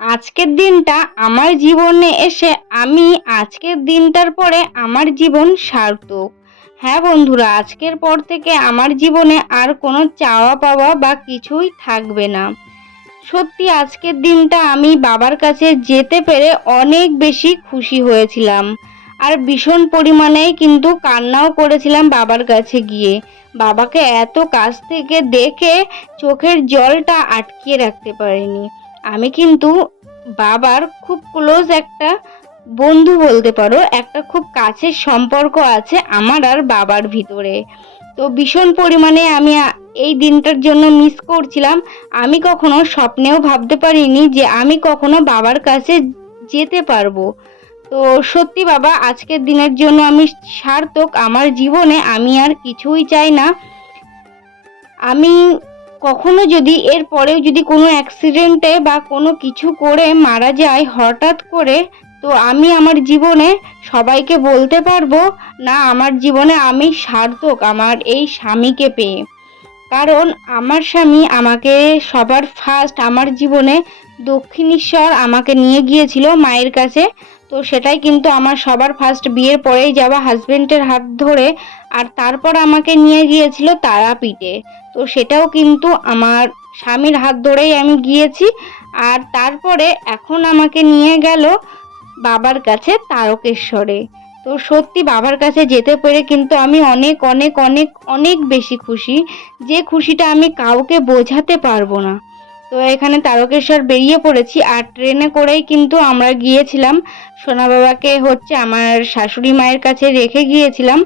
আজকের দিনটা আমার জীবনে এসে আমি আজকের দিনটার পরে আমার জীবন সার্থক। হ্যাঁ বন্ধুরা, আজকের পর থেকে আমার জীবনে আর কোনো চাওয়া পাওয়া বা কিছুই থাকবে না। সত্যি আজকের দিনটা আমি বাবার কাছে যেতে পেরে অনেক বেশি খুশি হয়েছিলাম। আর ভীষণ পরিমাণেই কিন্তু কান্নাও করেছিলাম বাবার কাছে গিয়ে। বাবাকে এত কাছ থেকে দেখে চোখের জলটা আটকিয়ে রাখতে পারিনি। আমি কিন্তু বাবার খুব ক্লোজ একটা বন্ধু বলতে পারো, একটা খুব কাছের সম্পর্ক আছে আমার আর বাবার ভিতরে। তো ভীষণ পরিমাণে আমি এই দিনটার জন্য মিস করছিলাম। আমি কখনো স্বপ্নেও ভাবতে পারিনি যে আমি কখনো বাবার কাছে যেতে পারব। তো সত্যি বাবা, আজকের দিনের জন্য আমি সার্থক। আমার জীবনে আমি আর কিছুই চাই না। আমি কখনো যদি এর পরেও যদি কোনো অ্যাক্সিডেন্টে বা কোনো কিছু করে মারা যায় হঠাৎ করে, তো আমি আমার জীবনে সবাইকে বলতে পারব, না, আমার জীবনে আমি সার্থক, আমার এই স্বামীকে পেয়ে। কারণ আমার স্বামী আমাকে সবার ফার্স্ট আমার জীবনে দক্ষিণেশ্বর আমাকে নিয়ে গিয়েছিল মায়ের কাছে। তো সেটাই কিন্তু আমার সবার ফার্স্ট বিয়ের পরেই যাওয়া হাজবেন্ডের হাত ধরে আর তারপর আমাকে নিয়ে গিয়েছিল তারাপীঠে। তো সেটাও কিন্তু আমার স্বামীর হাত ধরেই আমি গিয়েছি আর তারপরে এখন আমাকে নিয়ে গেল বাবার কাছে তারকেশ্বরে। তো সত্যি বাবার কাছে যেতে পেরে কিন্তু আমি অনেক অনেক অনেক অনেক বেশি খুশি। যে খুশিটা আমি কাউকে বোঝাতে পারব না। তো এখানে তারকেশ্বর বেরিয়ে পড়েছি আর ট্রেনে করেই কিন্তু আমরা গিয়েছিলাম। সোনা বাবাকে হচ্ছে আমার শাশুড়ি মায়ের কাছে রেখে গিয়েছিলাম।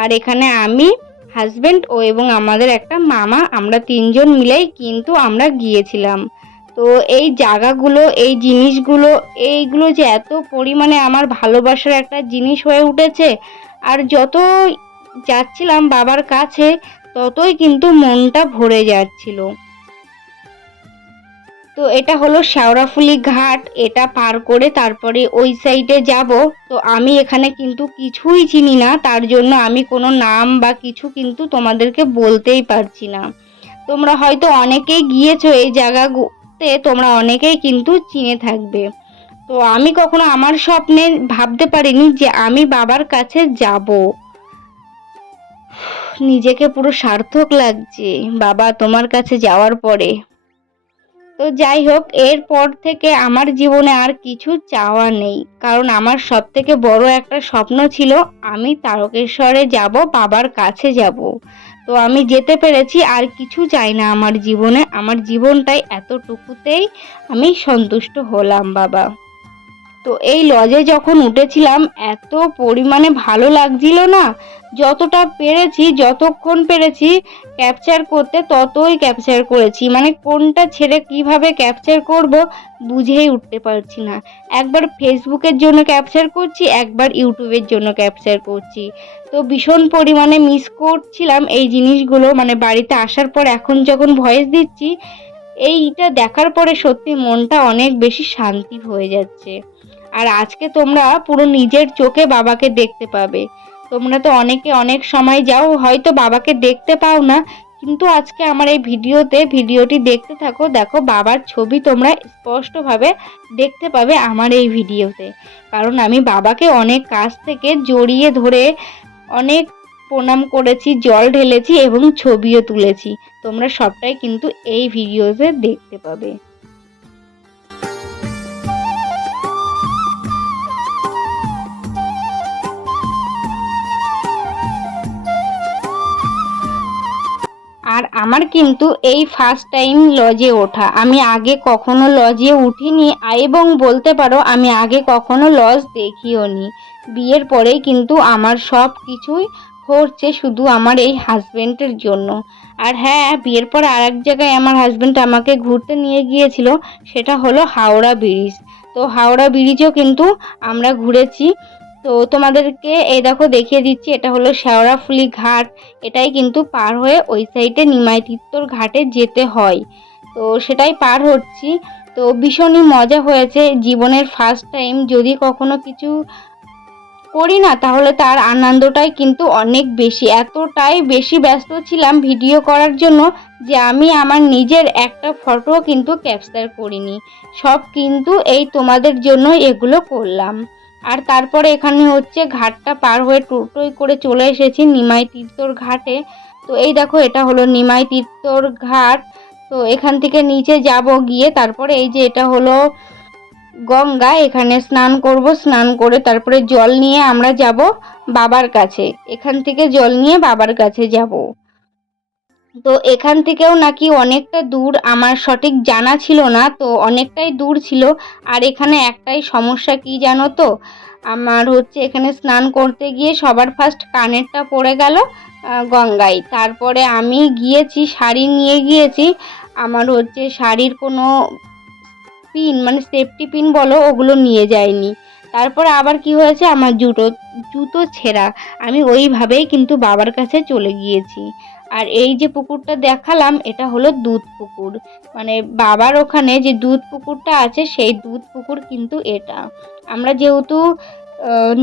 আর এখানে আমি হাজব্যান্ড ও এবং আমাদের একটা মামা, আমরা তিনজন মিলেই কিন্তু আমরা গিয়েছিলাম। তো এই জায়গাগুলো, এই জিনিসগুলো, এইগুলো যে এত পরিমাণে আমার ভালোবাসার একটা জিনিস হয়ে উঠেছে, আর যত যাচ্ছিলাম বাবার কাছে, ততই কিন্তু মনটা ভরে যাচ্ছিল। তো এটা হলো শেওড়াফুলি ঘাট, এটা পার করে তারপরে ওই সাইডে যাব। তো আমি এখানে কিন্তু কিছুই চিনি না, তার জন্য আমি কোনো নাম বা কিছু কিন্তু তোমাদেরকে বলতেই পারছি না। তোমরা হয়তো অনেকেই গিয়েছো এই জায়গাতে তোমরা অনেকেই কিন্তু চিনে থাকবে। তো আমি কখনো আমার স্বপ্নে ভাবতে পারিনি যে আমি বাবার কাছে যাব। নিজেকে পুরো সার্থক লাগছে। বাবা তোমার কাছে যাওয়ার পরে। তো যাই হোক, এরপর থেকে আমার জীবনে আর কিছু চাওয়া নেই। কারণ আমার সব থেকে বড় একটা স্বপ্ন ছিল, আমি তারকেশ্বরে যাব, বাবার কাছে যাব। তো আমি যেতে পেরেছি, আর কিছু চাই না আমার জীবনে। আমার জীবনটাই এতটুকুতেই আমি সন্তুষ্ট হলাম, বাবা। তো এই লজে যখন উঠেছিলাম, এত পরিমাণে ভালো লাগছিল না যতটা পেরেছি, যতক্ষণ পেরেছি ক্যাপচার করতে ততই ক্যাপচার করেছি। মানে কোনটা ছেড়ে কীভাবে ক্যাপচার করব বুঝেই উঠতে পারছি না। একবার ফেসবুকের জন্য ক্যাপচার করছি, একবার ইউটিউবের জন্য ক্যাপচার করছি। তো ভীষণ পরিমাণে মিস করছিলাম এই জিনিসগুলো। মানে বাড়িতে আসার পর এখন যখন ভয়েস দিচ্ছি, এইটা দেখার পরে সত্যি মনটা অনেক বেশি শান্তি হয়ে যাচ্ছে। আর আজকে তোমরা পুরো নিজের চোখে বাবাকে দেখতে পাবে। তোমরা তো অনেকে অনেক সময় যাও, হয়তো বাবাকে দেখতে পাও না, কিন্তু আজকে আমার এই ভিডিওতে, ভিডিওটি দেখতে থাকো, দেখো বাবার ছবি তোমরা স্পষ্টভাবে দেখতে পাবে আমার এই ভিডিওতে। কারণ আমি বাবাকে অনেক কাছ থেকে জড়িয়ে ধরে অনেক প্রণাম করেছি, জল ঢেলেছি এবং ছবিও তুলেছি। তোমরা সবটাই কিন্তু এই ভিডিওতে দেখতে পাবে। আর আমার কিন্তু এই ফার্স্ট টাইম লজে ওঠা। আমি আগে কখনো লজে উঠিনি এবং বলতে পারো আমি আগে কখনো লজ দেখিও নি। বিয়ের পরেই কিন্তু আমার সব কিছুই হচ্ছে শুধু আমার এই হাজবেন্ডের জন্য। আর হ্যাঁ বিয়ের পর আর এক জায়গায় আমার হাজব্যান্ড আমাকে ঘুরতে নিয়ে গিয়েছিল, সেটা হলো হাওড়া ব্রিজ। তো হাওড়া ব্রিজও কিন্তু আমরা ঘুরেছি। তো তোমাদেরকে এই দেখো দেখিয়ে দিচ্ছি, এটা হলো শেওড়াফুলি ঘাট। এটাই কিন্তু পার হয়ে ওই সাইডে নিমাই তিত্তর ঘাটে যেতে হয়। তো সেটাই পার হচ্ছি। তো ভীষণই মজা হয়েছে জীবনের ফার্স্ট টাইম যদি কখনো কিছু করি না, তাহলে তার আনন্দটাই কিন্তু অনেক বেশি। এতটাই বেশি ব্যস্ত ছিলাম ভিডিও করার জন্য যে আমি আমার নিজের একটা ফটো কিন্তু ক্যাপচার করিনি। সব কিন্তু এই তোমাদের জন্য এগুলো করলাম। আর তারপরে এখানে হচ্ছে ঘাটটা পার হয়ে টোটোয় করে চলে এসেছি নিমাই তীর্থর ঘাটে। তো এই দেখো, এটা হলো নিমাই তীর্থর ঘাট। তো এখান থেকে নিচে যাব গিয়ে তারপরে এই যে এটা হলো গঙ্গা, এখানে স্নান করব, স্নান করে তারপরে জল নিয়ে আমরা যাব বাবার কাছে। এখান থেকে জল নিয়ে বাবার কাছে যাব। তো এখান থেকেও নাকি অনেকটা দূর, আমার সঠিক জানা ছিল না, তো অনেকটাই দূর ছিল। আর এখানে একটাই সমস্যা কি জানো তো? আমার হচ্ছে এখানে স্নান করতে গিয়ে সবার ফার্স্ট কানেরটা পড়ে গেল গঙ্গায়। তারপরে আমি গিয়েছি, শাড়ি নিয়ে গিয়েছি। আমার হচ্ছে শাড়ির কোনো পিন মানে সেফটি পিন বলো, ওগুলো নিয়ে যায়নি। তারপর আবার কি হয়েছে? আমার জুতো জুতো ছেঁড়া। আমি ওইভাবেই কিন্তু বাবার কাছে চলে গিয়েছি। আর এই যে পুকুরটা দেখালাম, এটা হলো দুধ পুকুর। মানে বাবার ওখানে যে দুধ পুকুরটা আছে, সেই দুধ পুকুর কিন্তু এটা। আমরা যেহেতু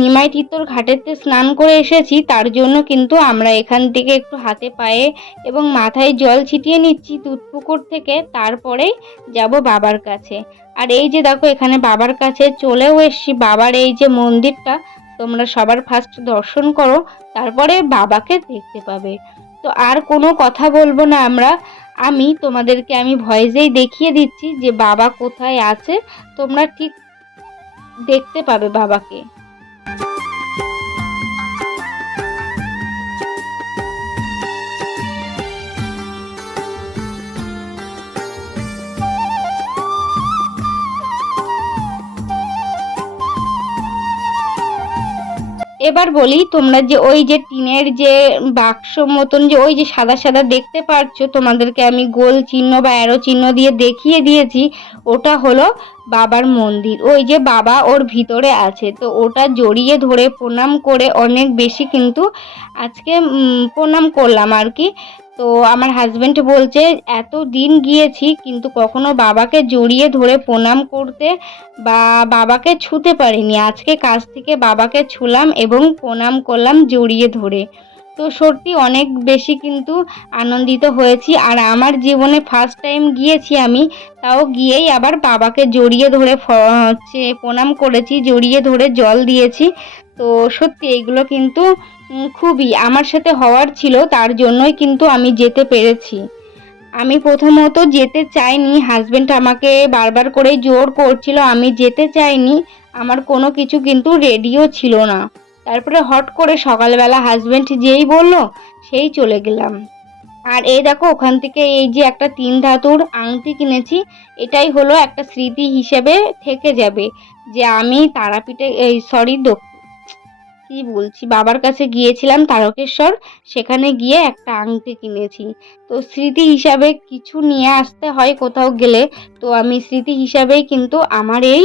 নিমাই তীর্থর ঘাটেতে স্নান করে এসেছি, তার জন্য কিন্তু আমরা এখান থেকে একটু হাতে পায়ে এবং মাথায় জল ছিটিয়ে নিচ্ছি দুধ পুকুর থেকে তারপরেই যাব বাবার কাছে। আর এই যে দেখো, এখানে বাবার কাছে চলেও এসছি। বাবার এই যে মন্দিরটা, তোমরা সবার ফার্স্ট দর্শন করো, তারপরে বাবাকে দেখতে পাবে। তো আর কোনো কথা বলব না আমরা। আমি তোমাদেরকে আমি ভয়েসেই দেখিয়ে দিচ্ছি যে বাবা কোথায় আছে। তোমরা ঠিক দেখতে পাবে বাবাকে। এবার বলি, তোমরা যে ওই যে টিনের যে বাক্স মতন যে ওই যে সাদা সাদা দেখতে পাচ্ছ তোমাদেরকে আমি গোল চিহ্ন বা অ্যারো চিহ্ন দিয়ে দেখিয়ে দিয়েছি, ওটা হলো বাবার মন্দির। ওই যে বাবা ওর ভিতরে আছে, তো ওটা জড়িয়ে ধরে প্রণাম করে অনেক বেশি কিন্তু আজকে প্রণাম করলাম আর কি। তো আমার হাজব্যান্ড বলছে এত দিন গিয়েছি, কিন্তু কখনো বাবাকে জড়িয়ে ধরে প্রণাম করতে বা বাবাকে ছুতে পারিনি। আজকে কাছ থেকে বাবাকে ছুলাম এবং প্রণাম করলাম জড়িয়ে ধরে। তো সত্যি অনেক বেশি কিন্তু আনন্দিত হয়েছি। আর আমার জীবনে ফার্স্ট টাইম গিয়েছি আমি, তাও গিয়েই আবার বাবাকে জড়িয়ে ধরে হচ্ছে প্রণাম করেছি, জড়িয়ে ধরে জল দিয়েছি। তো সত্যি এইগুলো কিন্তু খুবই আমার সাথে হওয়ার ছিল, তার জন্যই কিন্তু আমি যেতে পেরেছি। আমি প্রথমত যেতে চাইনি হাজব্যান্ড আমাকে বারবার করে জোর করছিল, আমি যেতে চাইনি, আমার কোনো কিছু কিন্তু রেডিও ছিল না। তারপরে হট করে সকালবেলা হাজব্যান্ড যেই বলল, সেই চলে গেলাম। আর এই দেখো, ওখান থেকে এই যে একটা তিন ধাতুর আংটি কিনেছি, এটাই হলো একটা স্মৃতি হিসেবে থেকে যাবে, যে আমি তারাপীঠে, এই সরি কি বলছি? বাবার কাছে গিয়েছিলাম তারকেশ্বর, সেখানে গিয়ে একটা আংটি কিনেছি। তো স্মৃতি হিসাবে কিছু নিয়ে আসতে হয় কোথাও গেলে, তো আমি স্মৃতি হিসাবেই কিন্তু আমার এই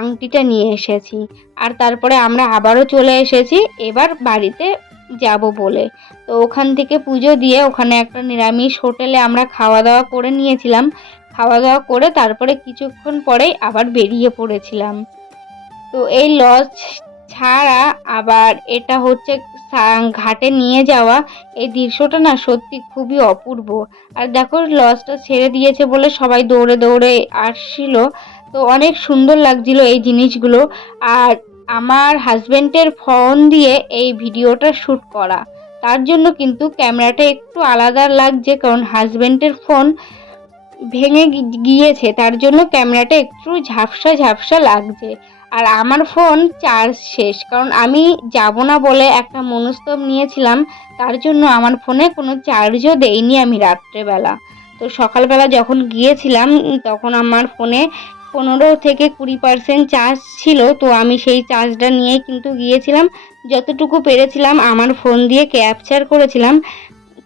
আংটিটা নিয়ে এসেছি। আর তারপরে আমরা আবারও চলে এসেছি, এবার বাড়িতে যাব বলে। তো ওখান থেকে পুজো দিয়ে ওখানে একটা নিরামিষ হোটেলে আমরা খাওয়া দাওয়া করে নিয়েছিলাম। খাওয়া দাওয়া করে তারপরে কিছুক্ষণ পরেই আবার বেরিয়ে পড়েছিলাম। তো এই লজ ছাড়া আবার এটা হচ্ছে ঘাটে নিয়ে যাওয়া। এই দৃশ্যটা না সত্যি খুবই অপূর্ব। আর দেখো লজটা ছেড়ে দিয়েছে বলে সবাই দৌড়ে দৌড়ে আসছিল। তো অনেক সুন্দর লাগছিল এই জিনিসগুলো। আর আমার হাজব্যান্ডের ফোন দিয়ে এই ভিডিওটা শ্যুট করা। তার জন্য কিন্তু ক্যামেরাটা একটু আলাদা লাগছে, কারণ হাজব্যান্ডের ফোন ভেঙে গিয়েছে। তার জন্য ক্যামেরাটা একটু ঝাপসা ঝাপসা লাগছে। আর আমার ফোন চার্জ শেষ, কারণ আমি যাব না বলে একটা মনস্তব নিয়েছিলাম, তার জন্য আমার ফোনে কোনো চার্জও দেইনি আমি রাত্রেবেলা। তো সকালবেলা যখন গিয়েছিলাম, তখন আমার ফোনে পনেরো থেকে কুড়ি পার্সেন্ট চার্জ ছিল, তো আমি সেই চার্জটা নিয়ে কিন্তু গিয়েছিলাম। যতটুকু পেরেছিলাম, আমার ফোন দিয়ে ক্যাপচার করেছিলাম।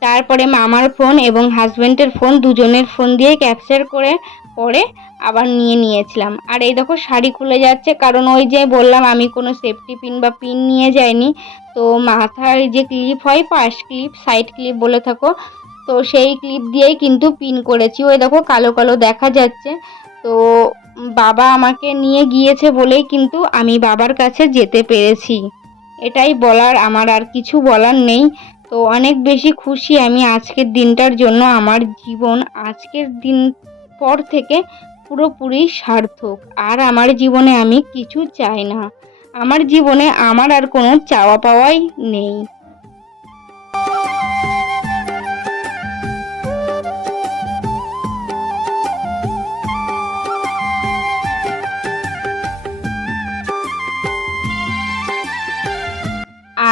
তারপরে মামার ফোন এবং হাজব্যান্ডের ফোন, দুজনের ফোন দিয়ে ক্যাপচার করে পরে আবার নিয়ে নিয়েছিলাম। আর এই দেখো শাড়ি খুলে যাচ্ছে, কারণ ওই যে বললাম আমি কোনো সেফটি পিন বা পিন নিয়ে যাইনি। তো মাথায় যে ক্লিপ হয় পাশ ক্লিপ সাইড ক্লিপ বলে থাকো, তো সেই ক্লিপ দিয়েই কিন্তু পিন করেছি। ওই দেখো কালো কালো দেখা যাচ্ছে। তো বাবা আমাকে নিয়ে গিয়েছে বলেই কিন্তু আমি বাবার কাছে যেতে পেরেছি। এটাই বলার, আমার আর কিছু বলার নেই। তো অনেক বেশি খুশি আমি আজকের দিনটার জন্য, আমার জীবন আজকের দিন পর থেকে পুরোপুরি সার্থক। আর আমার জীবনে আমি কিছু চাই না। আমার জীবনে আমার আর কোনো চাওয়া পাওয়াই নেই।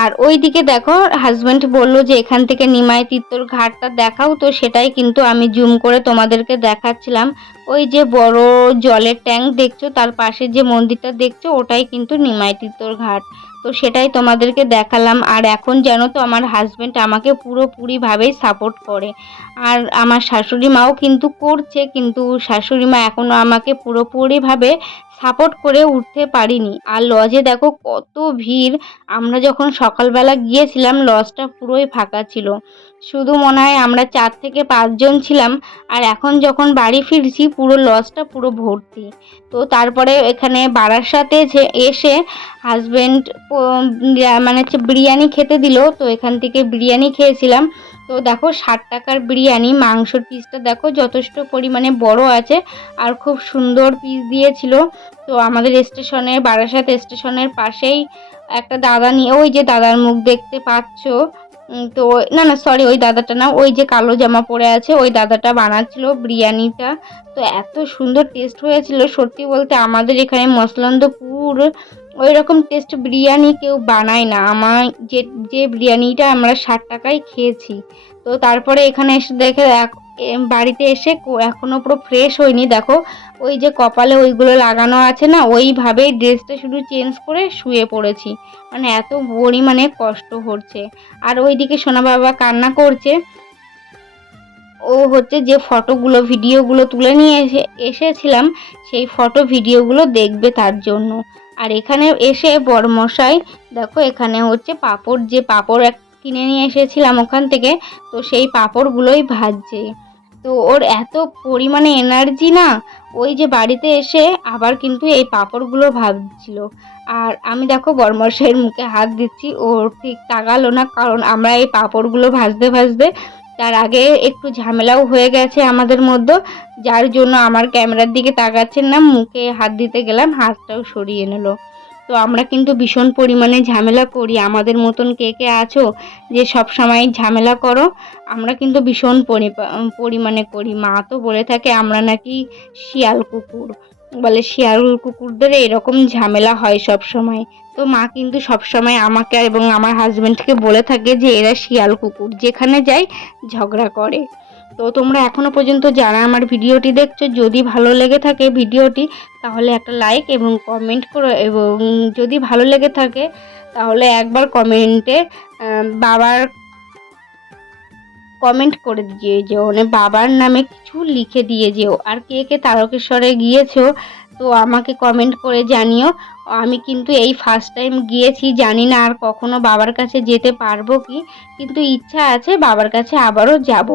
আর ওইদিকে দেখো হাজব্যান্ড বলল যে এখান থেকে নিমাই তিত্তর ঘাটটা দেখাও তো, সেটাই কিন্তু আমি জুম করে তোমাদেরকে দেখাচ্ছিলাম। ওই যে বড় জলের ট্যাঙ্ক দেখছ, তার পাশে যে মন্দিরটা দেখছ, ওটাই কিন্তু নিমাই তিত্তর ঘাট। তো সেটাই তোমাদেরকে দেখালাম। আর এখন যেন তো আমার হাজব্যান্ড আমাকে পুরোপুরিভাবেই সাপোর্ট করে। আর আমার শাশুড়ি মাও কিন্তু করছে, কিন্তু শাশুড়ি মা এখনও আমাকে পুরোপুরিভাবে সাপোর্ট করে উঠতে পারিনি। আর লজে দেখো কত ভিড়। আমরা যখন সকালবেলা গিয়েছিলাম, লজটা পুরোই ফাঁকা ছিল। শুধু মনে হয় আমরা চার থেকে পাঁচজন ছিলাম। আর এখন যখন বাড়ি ফিরছি, পুরো লজটা পুরো ভর্তি। তো তারপরে এখানে বারাসাতে যে এসে হাজব্যান্ড মানে হচ্ছে বিরিয়ানি খেতে দিল। তো এখান থেকে বিরিয়ানি খেয়েছিলাম। তো দেখো ষাট টাকার বিরিয়ানি, মাংসর পিসটা দেখো যথেষ্ট পরিমাণে বড় আছে আর খুব সুন্দর পিস দিয়েছিল। তো আমাদের স্টেশনের, বারাসাত স্টেশনের পাশেই একটা দাদা নিয়ে, ওই যে দাদার মুখ দেখতে পাচ্ছ তো না না সরি ওই দাদাটা না, ওই যে কালো জামা পরে আছে, ওই দাদাটা বানাচ্ছিল বিরিয়ানিটা। তো এত সুন্দর টেস্ট হয়েছিল, সত্যি বলতে আমাদের এখানে মসলন্দপুর ওই রকম টেস্ট বিরিয়ানি কেউ বানায় না। আমার যে যে বিরিয়ানিটা আমরা ষাট টাকায় খেয়েছি। তো তারপরে এখানে এসে দেখে বাড়িতে এসে এখনও পুরো ফ্রেশ হয়নি। দেখো, ওই যে কপালে ওইগুলো লাগানো আছে না, ওইভাবেই ড্রেসটা শুধু চেঞ্জ করে শুয়ে পড়েছি। মানে এত পরিমাণে কষ্ট হচ্ছে। আর ওইদিকে সোনা বাবা কান্না করছে। ও হচ্ছে যে ফটোগুলো ভিডিওগুলো তুলে নিয়ে এসে, এসেছিলাম, সেই ফটো ভিডিওগুলো দেখবে তার জন্য। আর এখানে এসে বড়মশাই দেখো এখানে হচ্ছে পাপড়, যে পাপড় এক কিনে নিয়ে এসেছিলাম ওখান থেকে, তো সেই পাপড়গুলোই ভাজছে। তো ওর এত পরিমাণে এনার্জি না, ওই যে বাড়িতে এসে আবার কিন্তু এই পাপড়গুলো ভাবছিল আর আমি দেখো বর্মশের মুখে হাত দিচ্ছি, ও ঠিক তাকালো না, কারণ আমরা এই পাঁপড়গুলো ভাজতে ভাজতে তার আগে একটু ঝামেলাও হয়ে গেছে আমাদের মধ্যে, যার জন্য আমার ক্যামেরার দিকে তাকাচ্ছেন না, মুখে হাত দিতে গেলাম, হাতটাও সরিয়ে নিল। তো আমরা কিন্তু ভীষণ পরিমাণে ঝামেলা করি, আমাদের মতন কে কে আছো যে সব সময় ঝামেলা করো, আমরা কিন্তু ভীষণ পরিমাণে করি। মা তো বলে থাকে, আমরা নাকি শিয়াল কুকুর। বলে শিয়াল কুকুরদের এরকম ঝামেলা হয় সব সময়। তো মা কিন্তু সব সময় আমাকে এবং আমার হাজব্যান্ডকে বলে থাকে যে, এরা শিয়াল কুকুর। যেখানে যায় ঝগড়া করে। তো তোমরা এখনও পর্যন্ত যারা আমার ভিডিওটি দেখছ, যদি ভালো লেগে থাকে ভিডিওটি, তাহলে একটা লাইক এবং কমেন্ট করো। এবং যদি ভালো লেগে থাকে, তাহলে একবার কমেন্টে বাবার কমেন্ট করে দিয়ে যেও মানে বাবার নামে কিছু লিখে দিয়ে যেও আর কে কে তারকেশ্বরে গিয়েছো, তো আমাকে কমেন্ট করে জানিও। আমি কিন্তু এই ফার্স্ট টাইম গিয়েছি, জানি না আর কখনো বাবার কাছে যেতে পারব কি। কিন্তু ইচ্ছা আছে বাবার কাছে আবারও যাব।